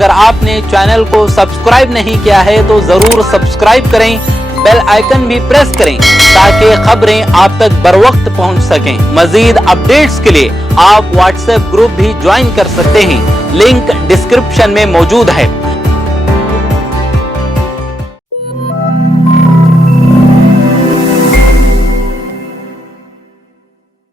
अगर आपने चैनल को सब्सक्राइब नहीं किया है तो जरूर सब्सक्राइब करें, बेल आइकन भी प्रेस करें ताकि खबरें आप तक बर वक्त पहुंच सकें। मजीद अपडेट्स के लिए आप व्हाट्सएप ग्रुप भी ज्वाइन कर सकते हैं, लिंक डिस्क्रिप्शन में मौजूद है।